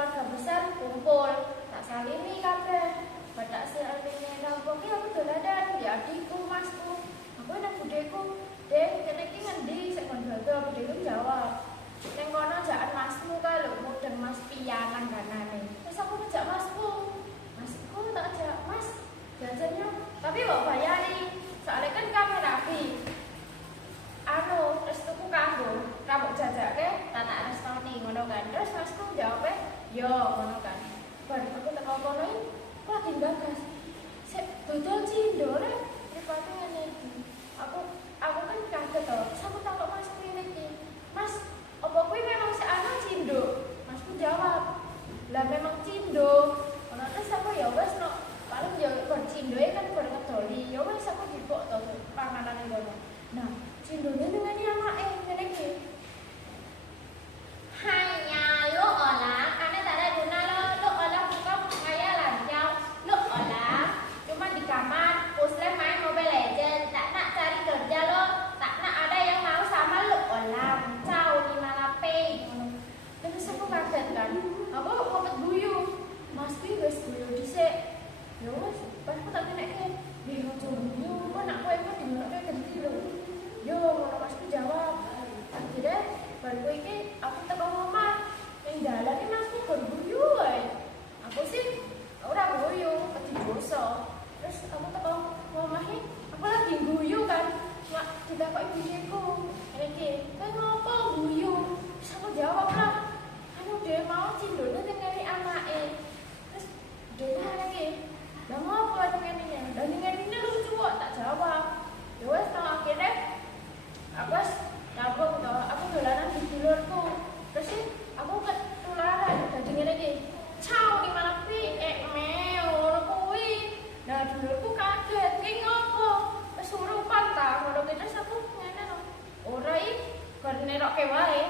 keluarga besar kumpul, tak salini kabeh. Badak sih artinya rampok aku dolanan di adikku, masku. Aku nang budeku, "Dek, kene iki ngendi?" Sik kon dodo budeku jawab. "Ning kono jakan masmu kae lho, mudeng Mas piyanan kanane." Terus aku ngejak masku. Masku tak ajak, "Mas, jajannya tapi mbok bayari. Soalnya kan kami rapi." Terus tuku kanggo, kamu jajake tak tak restoni ngono kan. Terus masku jawabnya, "Yo," ngono kan. Bar aku teko kono iki, aku lagi gagas. Sik dodol cindo rek, ripate ngene iki. Aku kan kaget to. Terus aku takok masku ngene iki, "Mas, apa kuwi memang si ana cindo?" Masku jawab, "Lah memang cindo." Ono terus aku ya wes no, paling ya bar cindoe kan bar ngedoli. Ya wes aku dipok to panganane ngono. Nah, cindone ngene anake ngene iki. "Hanya lo olah, ane tak ada guna lo olah buka kaya lanjau, lo olah cuma di kamar, pusle main Mobile Legends, tak nak cari kerja lo, tak nak ada yang mau sama lo olah, ciao di malape." Terus aku kaget kan, aku ngopet guyu, "Mas kuwi wis guyu dhisik." Ya wes, pas aku tak keneke, "Nggih ojo guyu, kok nak kowe kok dingonoke genti lho." Yo, ngono masku jawab. Akhirnya baru iki aku teko omah. Ning dalan iki masku baru guyu wae. Aku sih ora guyu, peti dosa. Terus aku teko omah iki, aku lagi guyu kan. Mak ditakoki bijeku. Ngene iki, "Kowe ngopo guyu?" Terus aku jawab lah, "Dhewe mau cindone ning ngene anake." Terus dhewe ngene iki, "Lah ngopo ngene iki? Lah ngene lucu kok," tak jawab. Ya wes tau akhirnya aku nyambung toh, aku dolanan di dulurku. Terus sih aku ketularan dadi ngene iki. "Ciao di mana pi ngono kuwi." Nah, dulurku kaget, "Ki ngopo? Kesurupan ta?" Ngono terus aku ngene lho. Ora iki bar nerokke wae.